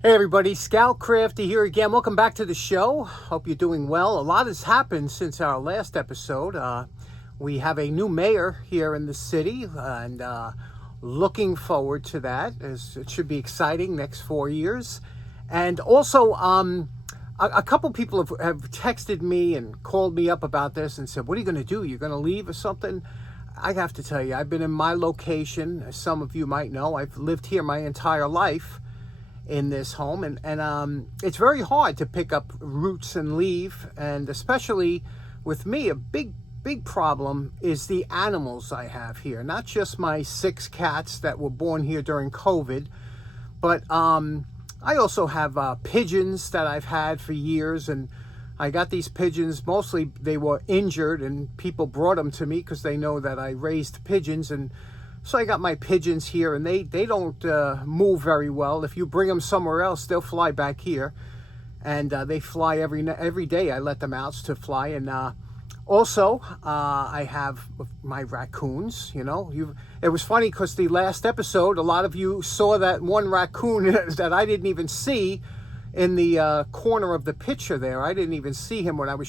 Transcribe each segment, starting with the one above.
Hey everybody, Scout Crafty here again. Welcome back to the show. Hope you're doing well. A lot has happened since our last episode. We have a new mayor here in the city, and looking forward to that. It should be exciting next 4 years. And also, a couple people have texted me and called me up about this and said, "What are you going to do? You're going to leave or something?" I have to tell you, I've been in my location. As some of you might know, I've lived here my entire life in this home, and it's very hard to pick up roots and leave, and especially with me, a big problem is the animals I have here. Not just my 6 cats that were born here during COVID, but I also have pigeons that I've had for years, and I got these pigeons. Mostly they were injured and people brought them to me because they know that I raised pigeons. And so I got my pigeons here, and they don't move very well. If you bring them somewhere else, they'll fly back here, and they fly every day. I let them out to fly, and also I have my raccoons. It was funny because the last episode, a lot of you saw that one raccoon that I didn't even see in the corner of the picture there. I didn't even see him when I was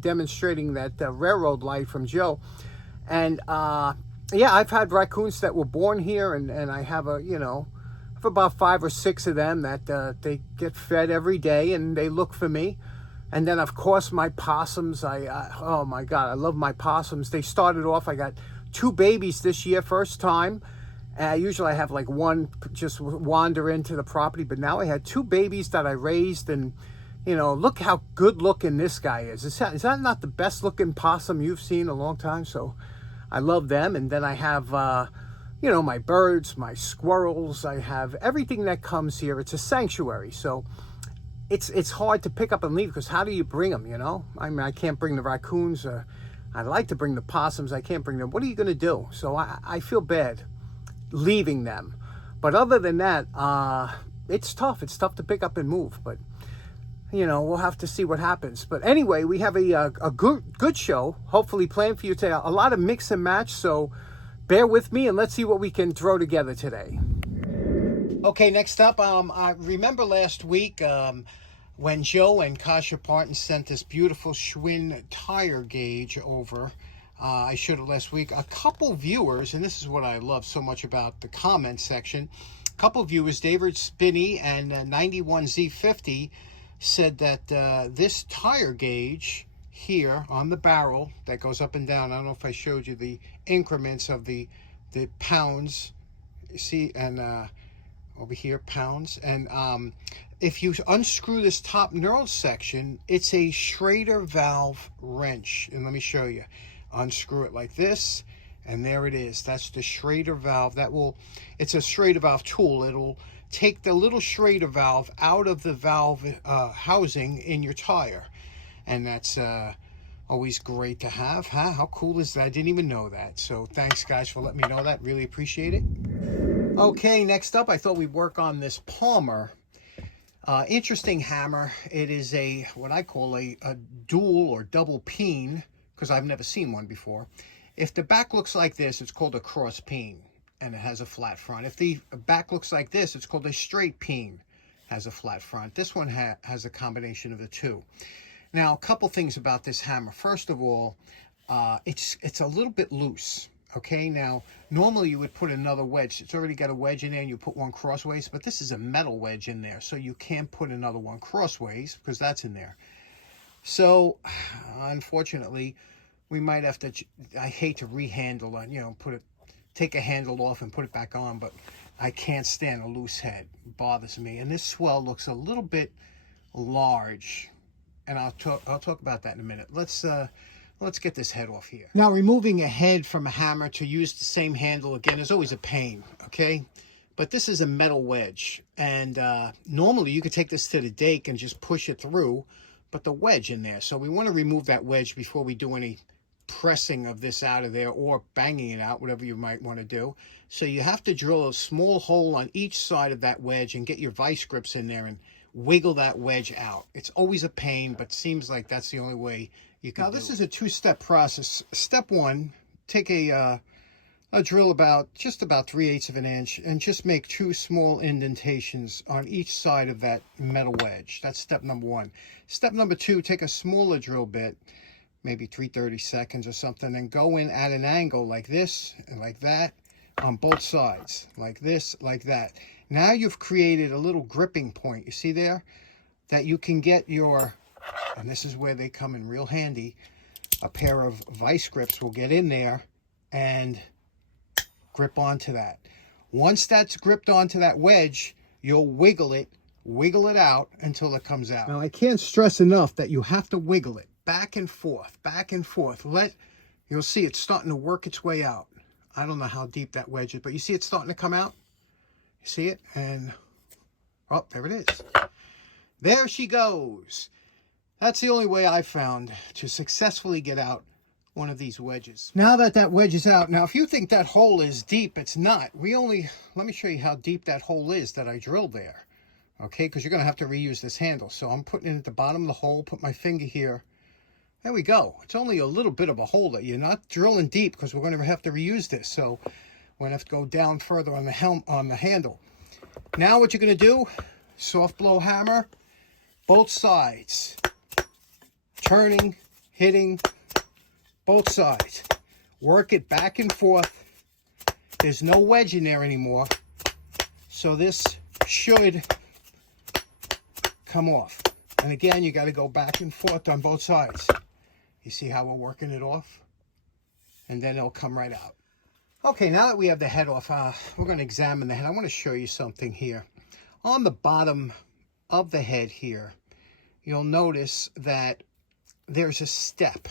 demonstrating that railroad light from Joe, and yeah, I've had raccoons that were born here, and I have have about 5 or 6 of them that they get fed every day, and they look for me. And then, of course, my possums. Oh my God, I love my possums. They started off, I got 2 babies this year, first time. Usually I have like one just wander into the property, but now I had 2 babies that I raised, and look how good looking this guy is. Is that not the best looking possum you've seen in a long time? So I love them. And then I have, my birds, my squirrels. I have everything that comes here. It's a sanctuary. So it's hard to pick up and leave, because how do you bring them, I mean, I can't bring the raccoons. I like to bring the possums. I can't bring them. What are you going to do? So I feel bad leaving them. But other than that, it's tough. It's tough to pick up and move. But we'll have to see what happens. But anyway, we have a good show, hopefully planned for you today. A lot of mix and match, so bear with me and let's see what we can throw together today. Okay, next up, I remember last week when Joe and Kasha Parton sent this beautiful Schwinn tire gauge over. I showed it last week. A couple viewers, and this is what I love so much about the comment section, a couple viewers, David Spinney and 91Z50, said that this tire gauge here on the barrel that goes up and down, I don't know if I showed you the increments of the pounds, you see, and over here, pounds, and if you unscrew this top knurled section, it's a Schrader valve wrench. And let me show you. Unscrew it like this, and there it is. That's the Schrader valve. It's a Schrader valve tool. It'll take the little Schrader valve out of the valve housing in your tire, and that's always great to have. How cool is that? I didn't even know that. So thanks guys for letting me know that. Really appreciate it. Okay, next up, I thought we'd work on this Polymer. Interesting hammer. It is what I call a dual or double peen, because I've never seen one before. If the back looks like this, it's called a cross peen, and it has a flat front. If the back looks like this, it's called a straight peen, has a flat front. This one has a combination of the two. Now, a couple things about this hammer. First of all, it's a little bit loose. Okay, now normally you would put another wedge. It's already got a wedge in there, and you put one crossways, but this is a metal wedge in there, so you can't put another one crossways because that's in there. So unfortunately, we might have to, I hate to rehandle it, take a handle off and put it back on, but I can't stand a loose head. It bothers me. And this swell looks a little bit large, and I'll talk about that in a minute. Let's get this head off here. Now, removing a head from a hammer to use the same handle again is always a pain, okay? But this is a metal wedge, and normally you could take this to the dake and just push it through, but the wedge in there. So we want to remove that wedge before we do any pressing of this out of there or banging it out, whatever you might want to do. So you have to drill a small hole on each side of that wedge and get your vice grips in there and wiggle that wedge out. It's always a pain, but seems like that's the only way you can do it. Now, this is a 2-step process. Step 1, take a I drill just about 3/8 of an inch and just make 2 small indentations on each side of that metal wedge. That's step number 1. Step number 2, take a smaller drill bit, maybe 3/32 or something, and go in at an angle like this and like that on both sides, like this, like that. Now you've created a little gripping point, you see there, that you can get your, and this is where they come in real handy, a pair of vice grips will get in there and grip onto that. Once that's gripped onto that wedge, you'll wiggle it out until it comes out. Now, I can't stress enough that you have to wiggle it back and forth, back and forth. You'll see it's starting to work its way out. I don't know how deep that wedge is, but you see it's starting to come out? You see it? And, oh, there it is. There she goes. That's the only way I found to successfully get out one of these wedges. Now that wedge is out, now if you think that hole is deep, it's not. Let me show you how deep that hole is that I drilled there. Okay, because you're going to have to reuse this handle. So I'm putting it at the bottom of the hole, put my finger here. There we go. It's only a little bit of a hole that you're not drilling deep because we're going to have to reuse this. So we're going to have to go down further on the handle. Now what you're going to do, soft blow hammer, both sides, turning, hitting, both sides. Work it back and forth. There's no wedge in there anymore. So this should come off. And again, you got to go back and forth on both sides. You see how we're working it off? And then it'll come right out. Okay, now that we have the head off, we're going to examine the head. I want to show you something here. On the bottom of the head here, you'll notice that there's a step.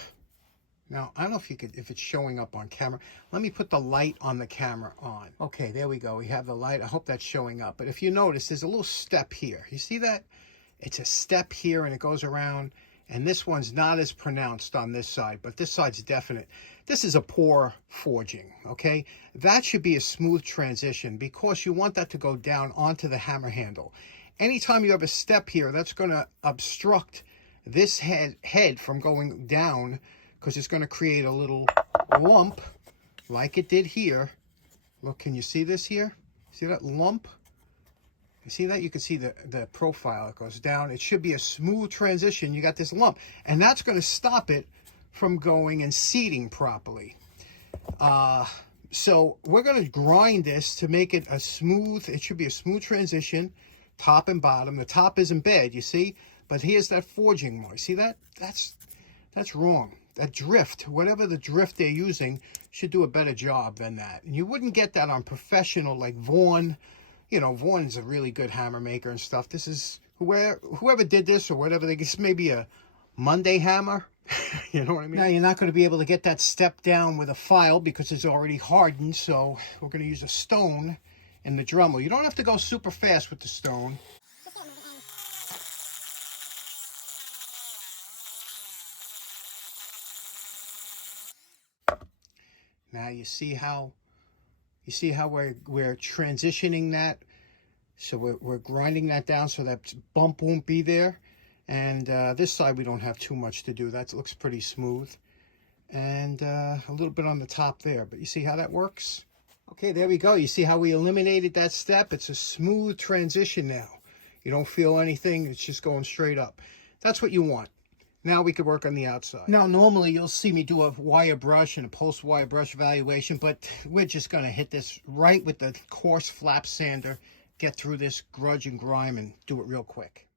Now, I don't know if it's showing up on camera. Let me put the light on the camera on. Okay, there we go. We have the light. I hope that's showing up. But if you notice, there's a little step here. You see that? It's a step here and it goes around. And this one's not as pronounced on this side, but this side's definite. This is a poor forging, okay? That should be a smooth transition because you want that to go down onto the hammer handle. Anytime you have a step here, that's going to obstruct this head from going down because it's going to create a little lump like it did here. Look, can you see this here? See that lump? You see that? You can see the profile. It goes down. It should be a smooth transition. You got this lump. And that's going to stop it from going and seating properly. So we're going to grind this to make it it should be a smooth transition, top and bottom. The top isn't bad, you see? But here's that forging mark. See that? That's wrong. That drift, whatever the drift they're using, should do a better job than that. And you wouldn't get that on professional like Vaughan. You know, Vaughan's a really good hammer maker and stuff. This is whoever did this or whatever. This may be a Monday hammer. You know what I mean? Now, you're not going to be able to get that step down with a file because it's already hardened. So we're going to use a stone in the Dremel. You don't have to go super fast with the stone. Now you see how we're transitioning that. So we're grinding that down so that bump won't be there. And this side we don't have too much to do. That looks pretty smooth. And a little bit on the top there. But you see how that works? Okay, there we go. You see how we eliminated that step? It's a smooth transition now. You don't feel anything. It's just going straight up. That's what you want. Now we could work on the outside. Now, normally you'll see me do a wire brush and a post-wire brush evaluation, but we're just going to hit this right with the coarse flap sander, get through this grudge and grime, and do it real quick.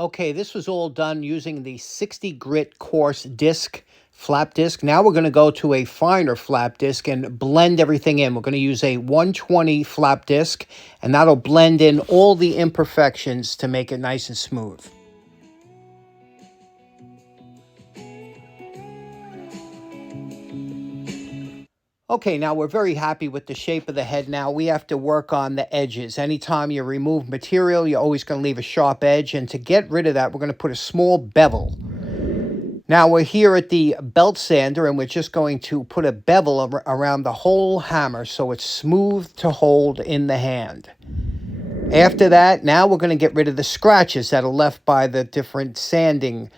Okay, this was all done using the 60 grit coarse disc, flap disc. Now we're going to go to a finer flap disc and blend everything in. We're going to use a 120 flap disc, and that'll blend in all the imperfections to make it nice and smooth. Okay, now we're very happy with the shape of the head now. We have to work on the edges. Anytime you remove material, you're always going to leave a sharp edge. And to get rid of that, we're going to put a small bevel. Now we're here at the belt sander, and we're just going to put a bevel around the whole hammer so it's smooth to hold in the hand. After that, now we're going to get rid of the scratches that are left by the different sanding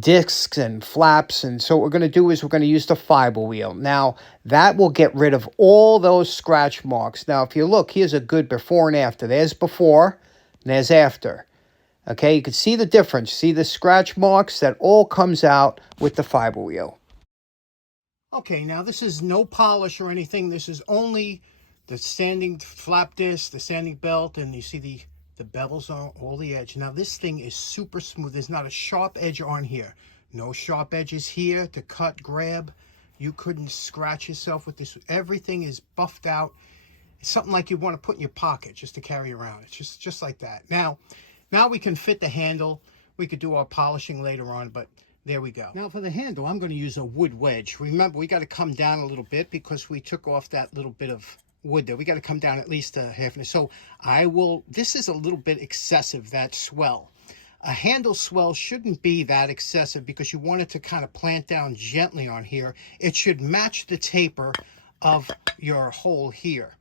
discs and flaps. And so what we're going to do is we're going to use the fiber wheel. Now, that will get rid of all those scratch marks. Now, if you look, here's a good before and after. There's before, and there's after. Okay, you can see the difference. See the scratch marks? That all comes out with the fiber wheel. Okay, now this is no polish or anything. This is only the sanding flap disc, the sanding belt, and you see the bevels on all the edge. Now this thing is super smooth. There's not a sharp edge on here. No sharp edges here to cut, grab. You couldn't scratch yourself with this. Everything is buffed out. It's something like you want to put in your pocket just to carry around. It's just like that. Now we can fit the handle. We could do our polishing later on, but there we go. Now for the handle, I'm going to use a wood wedge. Remember, we got to come down a little bit because we took off that little bit of wood there. We got to come down at least a half an inch. So this is a little bit excessive, that swell. A handle swell shouldn't be that excessive because you want it to kind of plant down gently on here. It should match the taper of your hole here,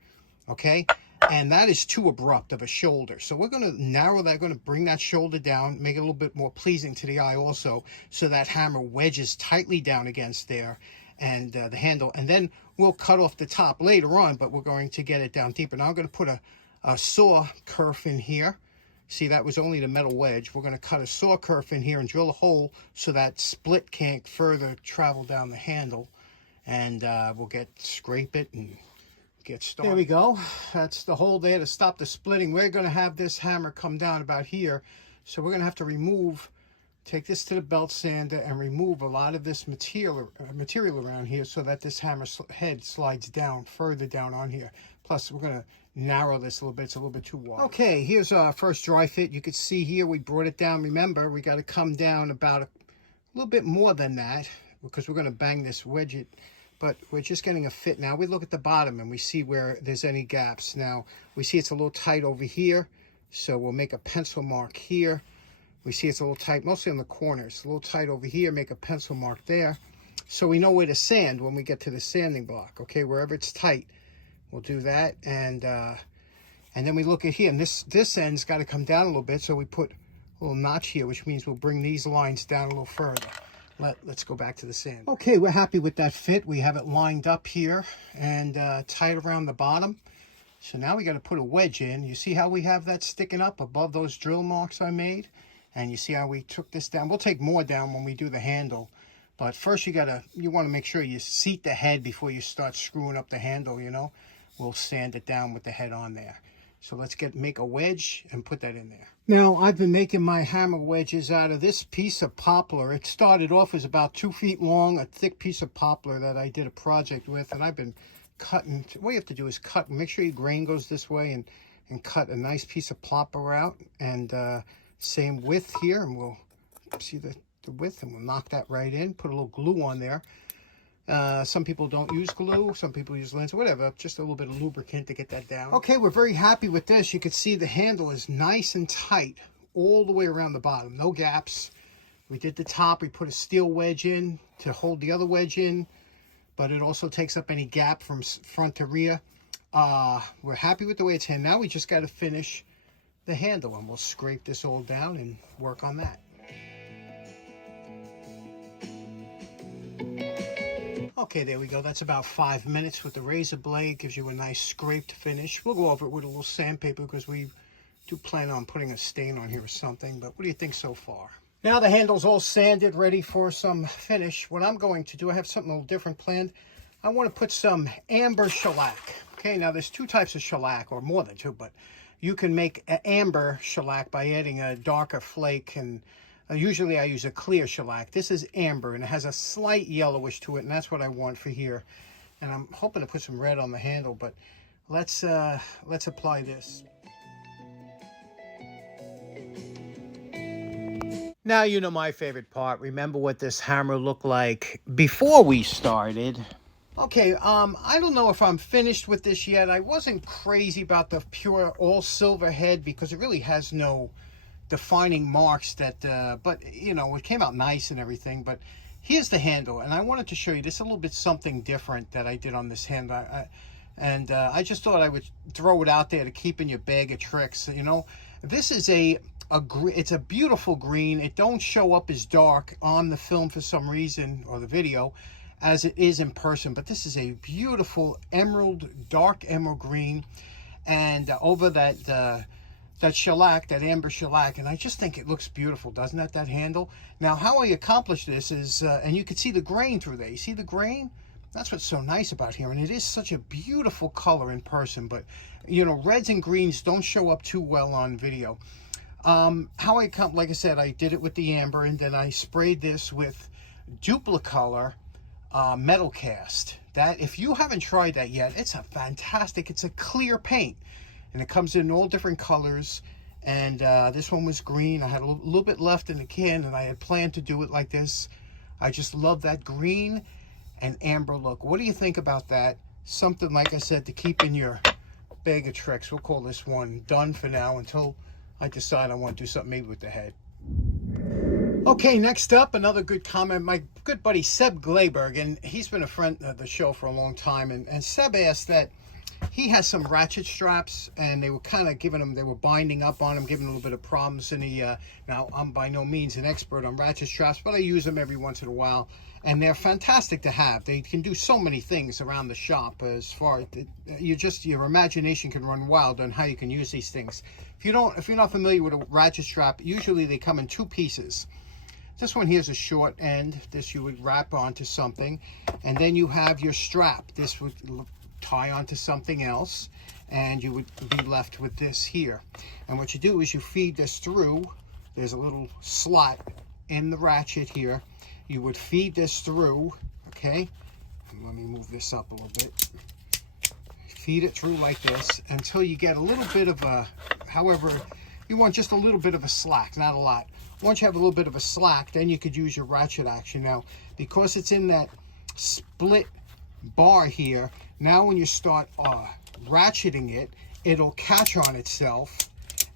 okay? And that is too abrupt of a shoulder. So we're going to narrow that, going to bring that shoulder down, make it a little bit more pleasing to the eye also, so that hammer wedges tightly down against there and the handle. And then we'll cut off the top later on, but we're going to get it down deeper. Now I'm going to put a saw kerf in here. See, that was only the metal wedge. We're going to cut a saw kerf in here and drill a hole so that split can't further travel down the handle. And we'll scrape it and get started. There we go. That's the hole there to stop the splitting. We're going to have this hammer come down about here. So we're going to have to take this to the belt sander and remove a lot of this material around here so that this hammer head slides down, further down on here. Plus, we're going to narrow this a little bit. It's a little bit too wide. Okay, here's our first dry fit. You can see here we brought it down. Remember, we got to come down about a little bit more than that because we're going to bang this wedge it. But we're just getting a fit now. We look at the bottom and we see where there's any gaps. Now, we see it's a little tight over here. So we'll make a pencil mark here. We see it's a little tight, mostly on the corners. A little tight over here, make a pencil mark there. So we know where to sand when we get to the sanding block. Okay, wherever it's tight, we'll do that. And then we look at here. And this end's got to come down a little bit. So we put a little notch here, which means we'll bring these lines down a little further. Let's go back to the sand. Okay, we're happy with that fit. We have it lined up here and tight around the bottom. So now we got to put a wedge in. You see how we have that sticking up above those drill marks I made? And you see how we took this down? We'll take more down when we do the handle. But first you want to make sure you seat the head before you start screwing up the handle, you know. We'll sand it down with the head on there. So let's make a wedge and put that in there. Now, I've been making my hammer wedges out of this piece of poplar. It started off as about 2 feet long, a thick piece of poplar that I did a project with. And I've been cutting. What you have to do is cut. Make sure your grain goes this way and cut a nice piece of poplar out. And same width here. And we'll see the width and we'll knock that right in. Put a little glue on there. Some people don't use glue, some people use lens, whatever, just a little bit of lubricant to get that down. Okay, we're very happy with this. You can see the handle is nice and tight all the way around the bottom, no gaps. We did the top, we put a steel wedge in to hold the other wedge in, but it also takes up any gap from front to rear. We're happy with the way it's handled. Now we just got to finish the handle, and we'll scrape this all down and work on that. Okay, there we go. That's about 5 minutes with the razor blade. Gives you a nice scraped finish. We'll go over it with a little sandpaper because we do plan on putting a stain on here or something. But what do you think so far? Now the handle's all sanded, ready for some finish. What I'm going to do, I have something a little different planned. I want to put some amber shellac. Okay, now there's 2 types of shellac, or more than 2, but you can make an amber shellac by adding a darker flake, and usually I use a clear shellac. This is amber, and it has a slight yellowish to it, and that's what I want for here. And I'm hoping to put some red on the handle, but let's apply this. Now you know my favorite part. Remember what this hammer looked like before we started. Okay, I don't know if I'm finished with this yet. I wasn't crazy about the pure all silver head because it really has no defining marks that, but you know, it came out nice and everything. But here's the handle, and I wanted to show you this a little bit something different that I did on this handle. I just thought I would throw it out there to keep in your bag of tricks. You know, this is it's a beautiful green. It don't show up as dark on the film for some reason, or the video, as it is in person. But this is a beautiful emerald, dark emerald green, and over that shellac, that amber shellac, and I just think it looks beautiful, doesn't it, that handle? Now, how I accomplished this is, and you can see the grain through there. You see the grain? That's what's so nice about here, and it is such a beautiful color in person, but, you know, reds and greens don't show up too well on video. Like I said, I did it with the amber, and then I sprayed this with Duplicolor metal cast. That, if you haven't tried that yet, it's a clear paint, and it comes in all different colors. And this one was green. I had a little bit left in the can, and I had planned to do it like this. I just love that green and amber look. What do you think about that? Something, like I said, to keep in your bag of tricks. We'll call this one done for now until I decide I want to do something maybe with the head. Okay, next up, another good comment. My good buddy Seb Glayberg, and he's been a friend of the show for a long time, and Seb asked that he has some ratchet straps, and they were kind of giving him, they were binding up on him, giving him a little bit of problems. And now I'm by no means an expert on ratchet straps, but I use them every once in a while, and they're fantastic to have. They can do so many things around the shop. As far as your imagination can run wild on how you can use these things. If you're not familiar with a ratchet strap, usually they come in two pieces. This one here is a short end. This you would wrap onto something, and then you have your strap. This would tie onto something else, and you would be left with this here. And what you do is you feed this through. There's a little slot in the ratchet here. You would feed this through, okay? Let me move this up a little bit. Feed it through like this until you get a little bit of a, however, you want just a little bit of a slack, not a lot. Once you have a little bit of a slack, then you could use your ratchet action. Now, because it's in that split bar here, now when you start ratcheting it, it'll catch on itself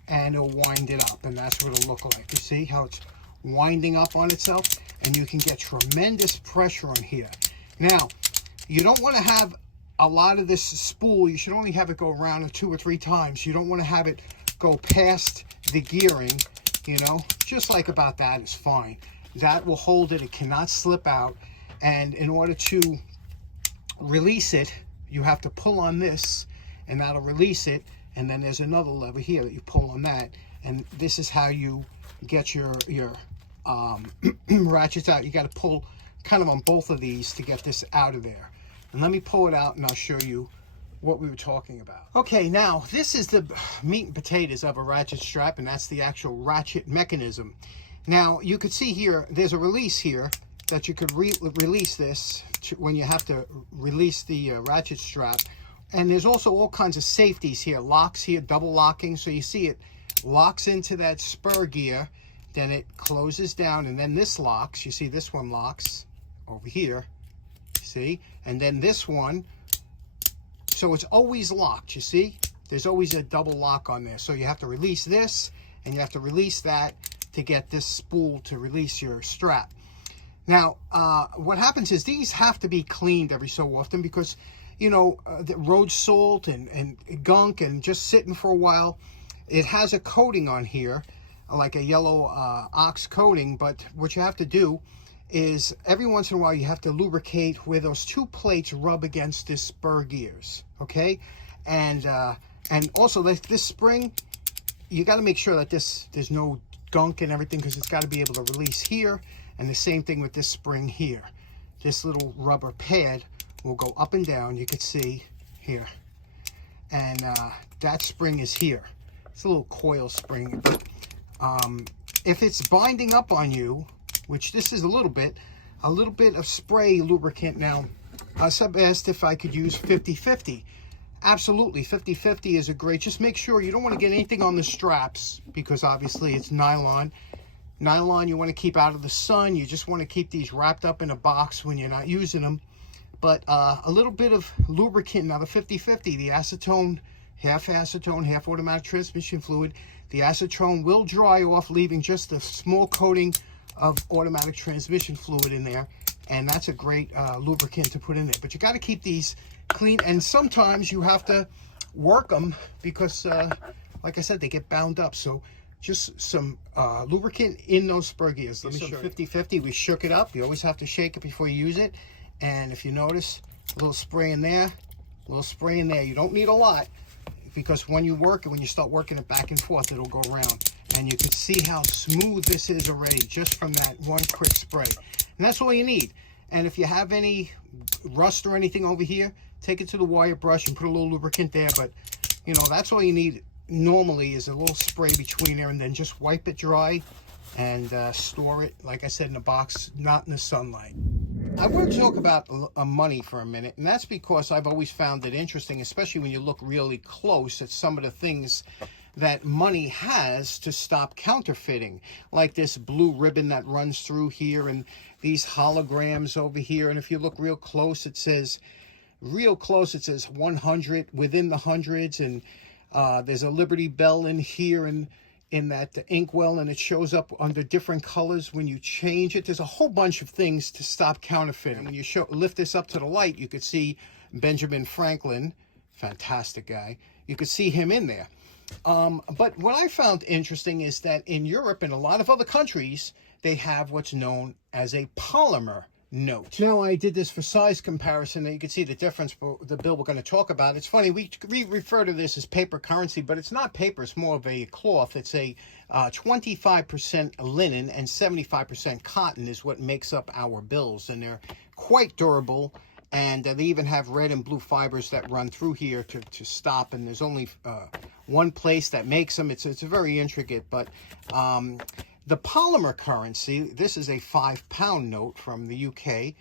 and it'll wind it up, and that's what it'll look like. You see how it's winding up on itself, and you can get tremendous pressure on here. Now, you don't want to have a lot of this spool. You should only have it go around 2 or 3 times. You don't want to have it go past the gearing, you know. Just like about that is fine. That will hold it. It cannot slip out. And in order to release it, you have to pull on this, and that'll release it. And then there's another lever here that you pull on that, and this is how you get your ratchets out. You got to pull kind of on both of these to get this out of there. And let me pull it out, and I'll show you what we were talking about. Okay, now this is the meat and potatoes of a ratchet strap, and that's the actual ratchet mechanism. Now you could see here, there's a release here that you could release this when you have to release the ratchet strap. And there's also all kinds of safeties here, locks here, double locking. So you see it locks into that spur gear, then it closes down, and then this locks. You see this one locks over here, see? And then this one, so it's always locked, you see? There's always a double lock on there. So you have to release this, and you have to release that to get this spool to release your strap. Now, what happens is these have to be cleaned every so often because, you know, the road salt and gunk and just sitting for a while. It has a coating on here, like a yellow ox coating, but what you have to do is every once in a while you have to lubricate where those 2 plates rub against this spur gears, okay? And also this spring, you got to make sure that there's no gunk and everything, because it's got to be able to release here. And the same thing with this spring here. This little rubber pad will go up and down, you can see here. And that spring is here. It's a little coil spring. But if it's binding up on you, which this is a little bit of spray lubricant. Now, Seb asked if I could use 50-50. Absolutely, 50-50 is a great, just make sure you don't want to get anything on the straps, because obviously it's nylon. Nylon you want to keep out of the sun. You just want to keep these wrapped up in a box when you're not using them. But a little bit of lubricant, now the 50-50, the acetone, half automatic transmission fluid. The acetone will dry off, leaving just a small coating of automatic transmission fluid in there. And that's a great lubricant to put in there. But you got to keep these clean. And sometimes you have to work them because, like I said, they get bound up. So just some lubricant in those spur gears. Let me show you. 50-50, we shook it up. You always have to shake it before you use it. And if you notice, a little spray in there, a little spray in there. You don't need a lot, because when you work it, when you start working it back and forth, it'll go around. And you can see how smooth this is already just from that one quick spray. And that's all you need. And if you have any rust or anything over here, take it to the wire brush and put a little lubricant there. But, you know, that's all you need normally, is a little spray between there, and then just wipe it dry and store it, like I said, in a box, not in the sunlight. I want to talk about money for a minute, and that's because I've always found it interesting, especially when you look really close at some of the things that money has to stop counterfeiting, like this blue ribbon that runs through here, and these holograms over here. And if you look real close, it says 100 within the hundreds, and there's a Liberty Bell in here, and in that inkwell, and it shows up under different colors when you change it. There's a whole bunch of things to stop counterfeiting. When you lift this up to the light, you could see Benjamin Franklin, fantastic guy. You could see him in there. But what I found interesting is that in Europe and a lot of other countries, they have what's known as a polymer note. Now, I did this for size comparison, and you can see the difference for the bill we're going to talk about. It's funny, we refer to this as paper currency, but it's not paper, it's more of a cloth. It's a 25% linen and 75% cotton is what makes up our bills, and they're quite durable. And they even have red and blue fibers that run through here to stop, and there's only one place that makes them. It's very intricate, but the polymer currency, this is a £5 note from the UK, and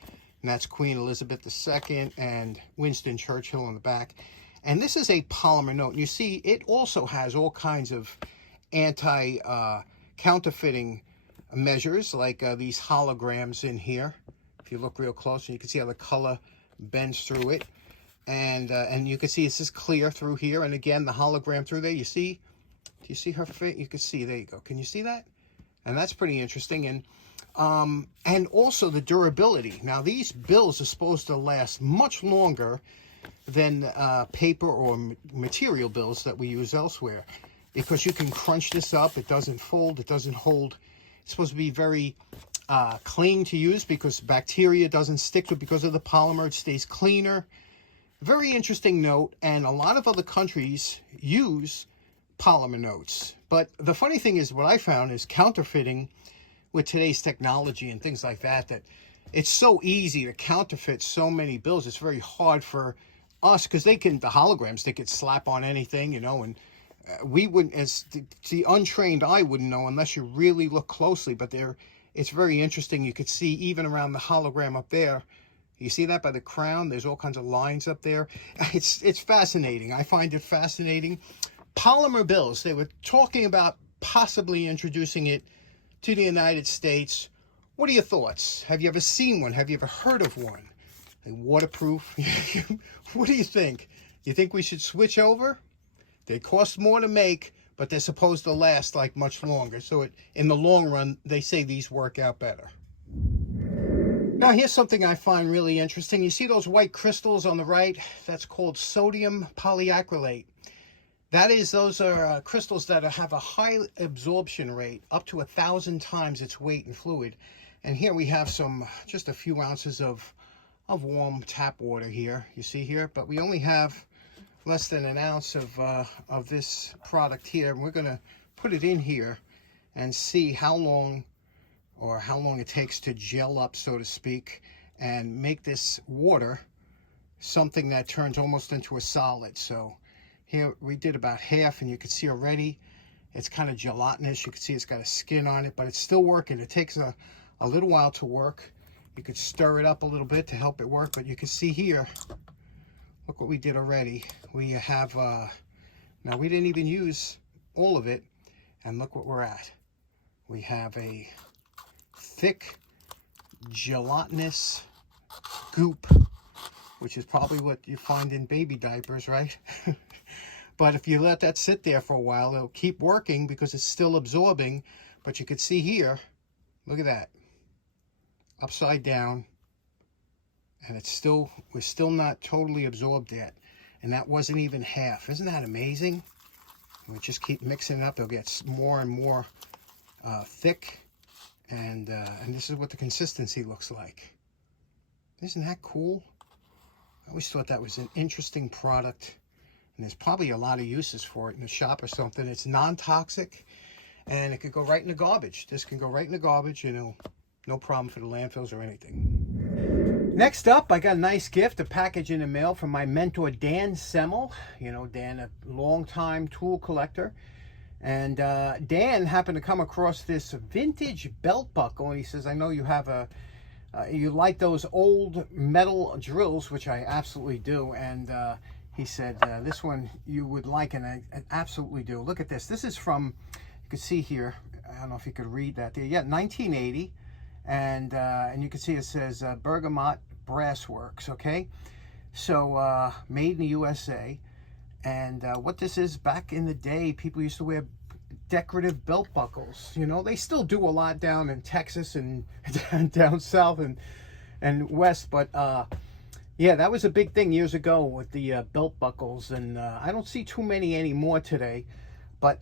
that's Queen Elizabeth II and Winston Churchill on the back. And this is a polymer note, and you see it also has all kinds of anti-counterfeiting measures, like these holograms in here. If you look real close, and you can see how the color bends through it, and you can see this is clear through here, and again the hologram through there. You see, do you see her face? You can see, there you go. Can you see that? And that's pretty interesting. And also the durability. Now, these bills are supposed to last much longer than paper or material bills that we use elsewhere, because you can crunch this up. It doesn't fold. It doesn't hold. It's supposed to be very clean to use, because bacteria doesn't stick to it because of the polymer. It stays cleaner. Very interesting note. And a lot of other countries use polymer notes. But the funny thing is, what I found is counterfeiting with today's technology and things like that, that it's so easy to counterfeit so many bills. It's very hard for us, because the holograms, they could slap on anything, you know, and we wouldn't, as the untrained eye wouldn't know unless you really look closely. But it's very interesting. You could see even around the hologram up there. You see that by the crown? There's all kinds of lines up there. It's fascinating. I find it fascinating. Polymer bills, they were talking about possibly introducing it to the United States. What are your thoughts? Have you ever seen one? Have you ever heard of one? Like waterproof? What do you think? You think we should switch over? They cost more to make, but they're supposed to last like much longer. So in the long run, they say these work out better. Now, here's something I find really interesting. You see those white crystals on the right? That's called sodium polyacrylate. Those are crystals that have a high absorption rate, up to 1,000 times its weight in fluid. And here we have just a few ounces of warm tap water here, you see here. But we only have less than an ounce of this product here. And we're going to put it in here and see how long it takes to gel up, so to speak, and make this water something that turns almost into a solid. So here we did about half, and you can see already it's kind of gelatinous. You can see it's got a skin on it, but it's still working. It takes a little while to work. You could stir it up a little bit to help it work, but you can see here, look what we did already. We have, now we didn't even use all of it, and look what we're at. We have a thick, gelatinous goop which is probably what you find in baby diapers, right? But if you let that sit there for a while, it'll keep working because it's still absorbing. But you can see here, look at that, upside down, and we're still not totally absorbed yet. And that wasn't even half. Isn't that amazing? We just keep mixing it up. It'll get more and more thick, and this is what the consistency looks like. Isn't that cool? I always thought that was an interesting product, and there's probably a lot of uses for it in the shop or something. It's non-toxic, and it could go right in the garbage. This can go right in the garbage, you know, no problem for the landfills or anything. Next up, I got a nice gift, a package in the mail from my mentor, Dan Semel. You know, Dan, a long-time tool collector. And Dan happened to come across this vintage belt buckle, and he says, I know you have you like those old metal drills, which I absolutely do. And he said, this one you would like, and I absolutely do. Look at this. This is from, you can see here, I don't know if you could read that there. Yeah, 1980. And you can see it says Bergamot Brass Works, okay? So made in the USA. And what this is, back in the day, people used to wear decorative belt buckles. You know, they still do a lot down in Texas and down south and west. But yeah, that was a big thing years ago with the belt buckles. And I don't see too many anymore today. But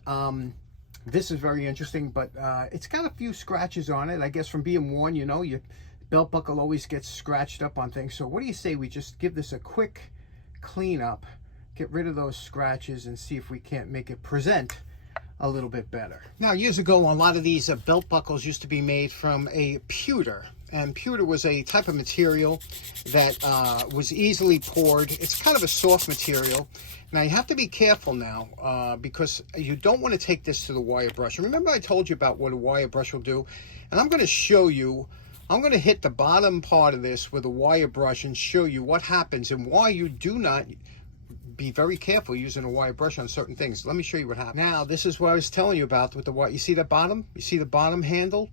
this is very interesting, but it's got a few scratches on it, I guess, from being worn. You know, your belt buckle always gets scratched up on things. So what do you say we just give this a quick clean up, get rid of those scratches, and see if we can't make it present a little bit better. Now, years ago, a lot of these belt buckles used to be made from a pewter. And pewter was a type of material that was easily poured. It's kind of a soft material. Now, you have to be careful now because you don't want to take this to the wire brush. Remember I told you about what a wire brush will do? And I'm going to show you, I'm going to hit the bottom part of this with a wire brush and show you what happens and why you do not be very careful using a wire brush on certain things. Let me show you what happens. Now, this is what I was telling you about with the wire. You see the bottom? You see the bottom handle?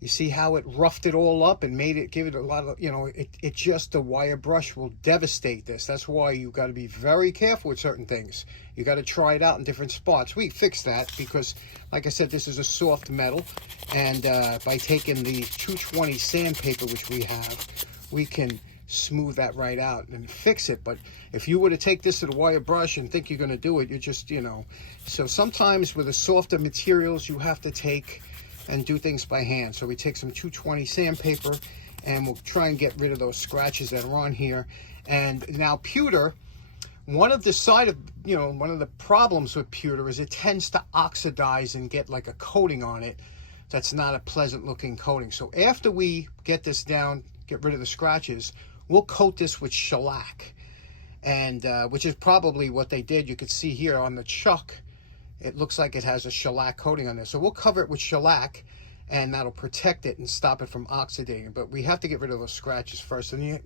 You see how it roughed it all up and made it, give it a lot of, you know, it just, the wire brush will devastate this. That's why you got to be very careful with certain things. You got to try it out in different spots. We fixed that because, like I said, this is a soft metal. And by taking the 220 sandpaper, which we have, we can smooth that right out and fix it. But if you were to take this to the wire brush and think you're going to do it, you just, you know. So sometimes with the softer materials, you have to take and do things by hand. So we take some 220 sandpaper and we'll try and get rid of those scratches that are on here. And now pewter, one of the problems with pewter is it tends to oxidize and get like a coating on it. That's not a pleasant looking coating. So after we get this down, get rid of the scratches, we'll coat this with shellac, and which is probably what they did. You could see here on the chuck, it looks like it has a shellac coating on there. So we'll cover it with shellac, and that'll protect it and stop it from oxidating. But we have to get rid of those scratches first. And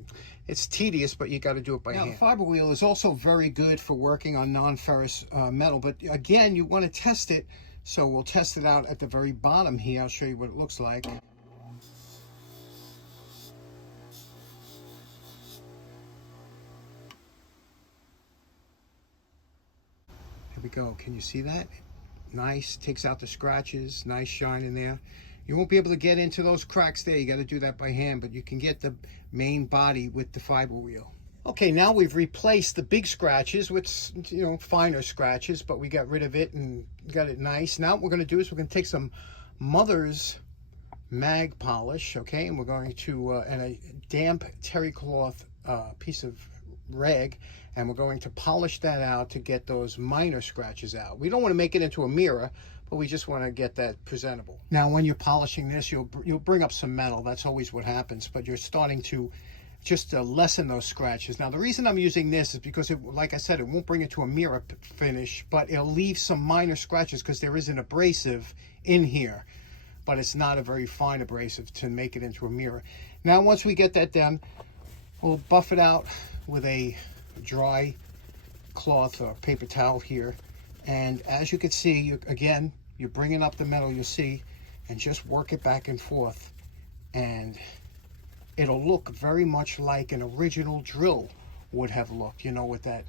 it's tedious, but you got to do it by hand. Now, the fiber wheel is also very good for working on non-ferrous metal. But again, you want to test it. So we'll test it out at the very bottom here. I'll show you what it looks like. Here we go. Can you see that? Nice. Takes out the scratches. Nice shine in there. You won't be able to get into those cracks there. You got to do that by hand, but you can get the main body with the fiber wheel. Okay, now we've replaced the big scratches with, you know, finer scratches, but we got rid of it and got it nice. Now what we're going to do is we're going to take some Mother's mag polish, okay, and we're going to, and a damp terry cloth piece of rag, and we're going to polish that out to get those minor scratches out. We don't want to make it into a mirror, but we just want to get that presentable. Now, when you're polishing this, you'll bring up some metal. That's always what happens, but you're starting to just lessen those scratches. Now, the reason I'm using this is because, like I said, it won't bring it to a mirror finish, but it'll leave some minor scratches because there is an abrasive in here, but it's not a very fine abrasive to make it into a mirror. Now, once we get that done, we'll buff it out with a dry cloth or paper towel here. And as you can see, again, you're bringing up the metal, you'll see, and just work it back and forth. And it'll look very much like an original drill. would have looked, you know, with that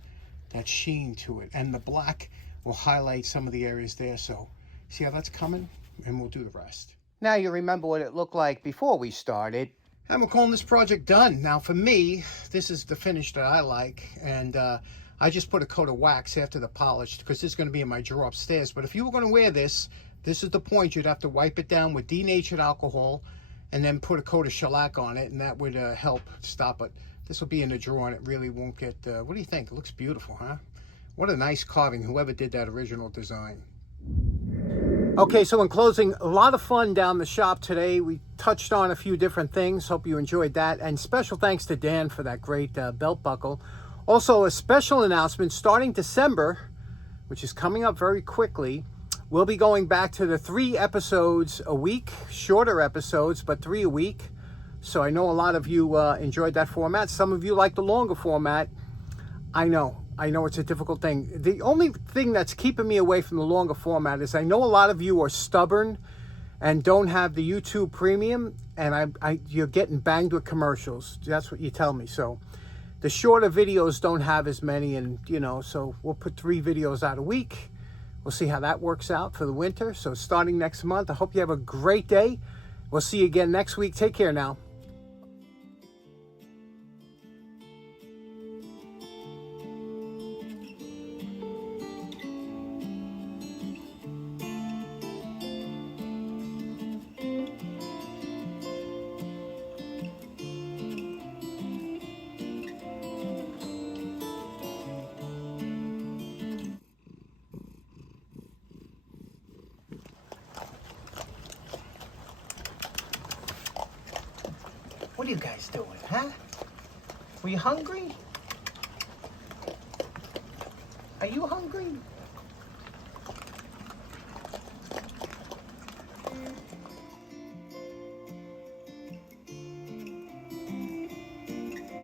sheen to it. And the black will highlight some of the areas there. So see how that's coming? And we'll do the rest. Now you remember what it looked like before we started. And we're calling this project done. Now for me, this is the finish that I like. And I just put a coat of wax after the polish because this is going to be in my drawer upstairs. But if you were going to wear this, this is the point. You'd have to wipe it down with denatured alcohol and then put a coat of shellac on it, and that would help stop it. This will be in the drawer and it really won't get, what do you think? It looks beautiful, huh? What a nice carving, whoever did that original design. Okay, so in closing, a lot of fun down the shop today. We touched on a few different things. Hope you enjoyed that. And special thanks to Dan for that great belt buckle. Also, a special announcement starting December, which is coming up very quickly. We'll be going back to the 3 episodes a week, shorter episodes, but 3 a week. So I know a lot of you enjoyed that format. Some of you like the longer format. I know it's a difficult thing. The only thing that's keeping me away from the longer format is I know a lot of you are stubborn and don't have the YouTube Premium, and you're getting banged with commercials. That's what you tell me. So the shorter videos don't have as many, and you know, so we'll put 3 videos out a week. We'll see how that works out for the winter. So starting next month, I hope you have a great day. We'll see you again next week. Take care now. What are you guys doing, huh? Were you hungry? Are you hungry?